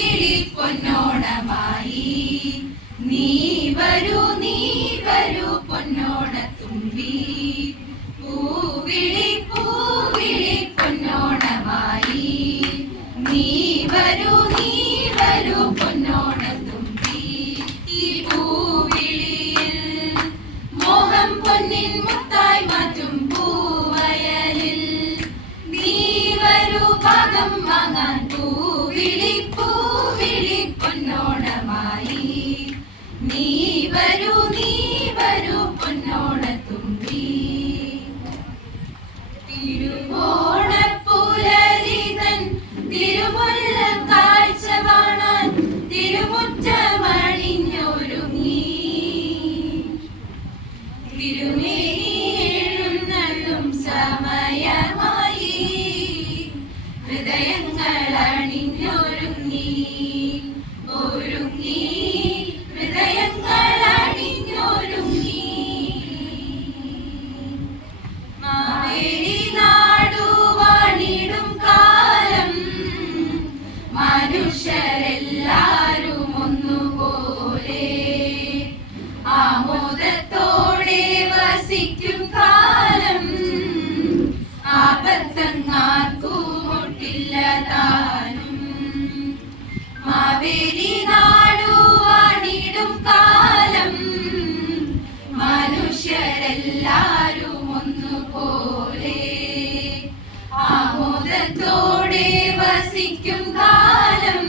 പൂവിളി പൊന്നോണമായി നീ വരൂ പൊന്നോണത്തുമ്പി പൂവിളി പൊന്നോണമായി നീ വരൂ പൊന്നോണത്തുമ്പി ഈ പൂവിളിയിൽ മോഹം പൊന്നിൻ മുത്തായി മാറ്റും പൂവയലിൽ നീ വരൂ ഭാഗം വാങ്ങാൻ പൂവിളി പൊന്നോണമായി നീ വരൂ പൊന്നോണത്തുമ്പി തിരുവോണപ്പുലരിതൻ തിരുമുല്ല കാഴ്ച കാണാൻ തിരുമുറ്റമണിഞ്ഞൊരുങ്ങി തിരുമേഴുന്നള്ളും സമയമായി ഹൃദയങ്ങൾ അണിഞ്ഞൊരുങ്ങി ഹൃദയങ്ങൾ അണിഞ്ഞൊരുങ്ങി മാവേലി നാടുവാണിടും കാലം മനുഷ്യരെല്ലാരും ഒന്നുപോലെ ആമോദത്തോടെ വസിക്കും കാലം ആപത്തങ്ങാർക്കും ഒട്ടില്ല താനും മാവേലി നാടുവാണിടും കാലം മനുഷ്യരെല്ലാരും ഒന്നുപോലെ ആമോദത്തോടെ വസിക്കും കാലം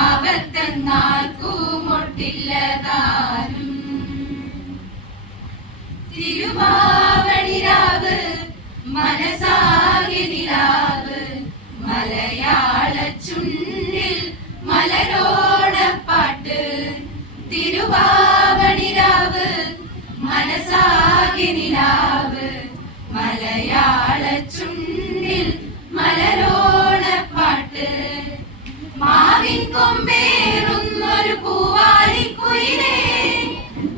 ആപത്തങ്ങാർക്കും ഒട്ടില്ല താനും തിരുവാവണിരാവ് മനസാകെ നിലാവ് മലയാള ചുണ്ടിൽ മലരോണപ്പാട്ട് തിരുവാവണിരാവ് മനസാകെ നിലാവ് മലയാള ചുണ്ടിൽ മലരോണപ്പാട്ട് മാവിൻ കൊമ്പേറുന്നൊരു പൂവാലിക്കുയിലേ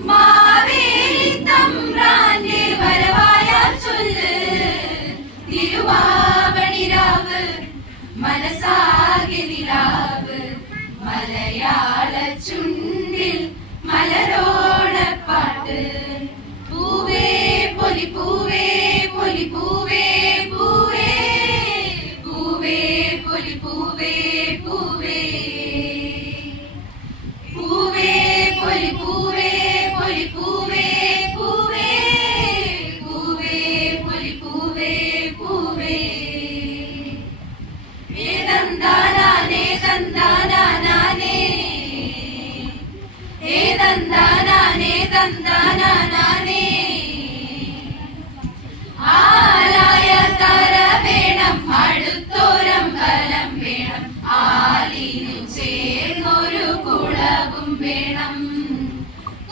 മാവേലി തമ്പ്രാന്റെ വരവായാൽ ചൊല്ല് തിരുവാവണിരാവ് മനസാകെ നിലാവ് മലയാള ചുണ്ടിൽ മലരോണപ്പാട്ട് പൂവേ പൊലി പൂവേ പൊലി പൂവേ പൂവേ പൂവേ പൊലി പൂവേ പൂവേ പൂവേ പൊലി പൂവേ പൊലി പൂവേ പൂവേ പൂവേ പൊലി പൂവേ പൂവേ ഏതന്താനാനേ തന്താനാനേ ഏതന്താനാനേ തന്താനാനേ ആലായ തര വേണം അടുത്തോരമ്പലം വേണം ആലിനു ചേർന്നൊരു കുളവും വേണം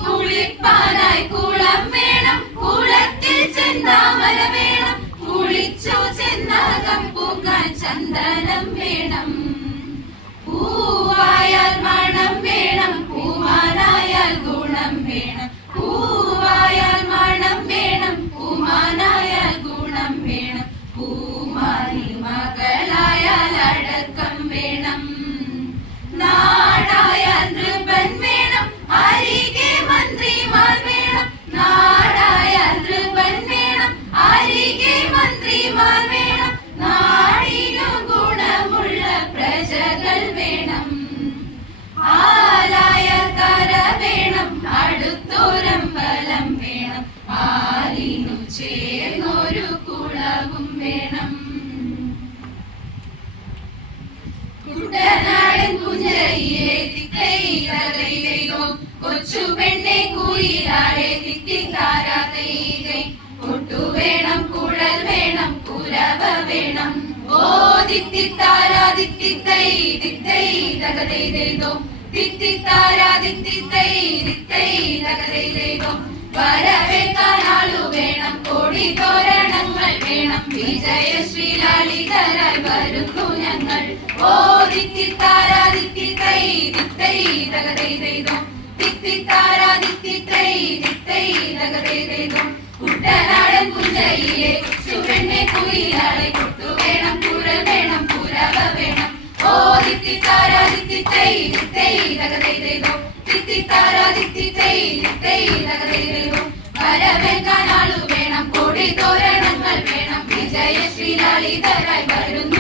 കുളിപ്പാനായി കുളം വേണം കുളത്തിൽ ചെന്താമര വേണം കുളിച്ചു ചെന്നകം പൂക്കാൻ ചന്ദനം വേണം പൂവായാൽ മണം വേണം പൂമാനായാൽ ഗുണം വേണം പൂവായാൽ മണം വേണം പൂമാനായാൽ ഗുണം വേണം പൂമാരി മകളായാൽ അടക്കം വേണം നാടായാൽ നൃപൻ വേണം അരികെ മന്ത്രിമാർ വേണം നാടായാൽ നൃപൻ വേണം അരികെ മന്ത്രിമാർ വേണം നാടിനു ഗുണമുള്ള പ്രജകൾ വേണം ആലായാൽ തര വേണം അടുത്തോരമ്പലം വേണം ആലിനു ചേർന്നൊരു കുളവും വേണം കുട്ടനാടൻ പുഞ്ചയിലെ തിക്കൈതോ കൊച്ചു പെണ്ണെ കുയിലാളെ തിത്തിത്താരാതൈകൈ കൊട്ടു വേണം കുഴൽ വേണം കുരവ വേണം ഓ തിത്തിത്താരാ തിത്തിത്തൈ തിത്തൈ തകതൈതോ തിത്തിത്താരാ തിത്തിത്തൈ തിത്തൈ തകതൈതോ വരവേൽക്കാനാളു വേണം കോടി തോരണങ്ങൾ വേണം വിജയശ്രീലാളിതരായി വരുന്നു ഞങ്ങൾ ഓ തിത്തിത്താരാ തിത്തിത്തൈ തിത്തൈ തകതൈതോ തിത്തിത്താരാ തിത്തിത്തൈ തിത്തൈ തകതൈതോ കുട്ടനാടൻ പുഞ്ചയിലെ ചുവണ്ണെ കുയിലാളെ കൊട്ടു വേണം കുഴൽ വേണം കുരവ വേണം ഓ തിത്തിത്താര തിത്തൈ തിത്തൈ തകതൈതൈതോ തിത്തിത്താരാ തിത്തിത്തൈ തിത്തൈ തകതൈതൈതോ വരവേൽക്കാൻ ആളു വേണം കോടി തോരണങ്ങൾ വേണം വിജയശ്രീ ലാളിതരായി വരുന്നു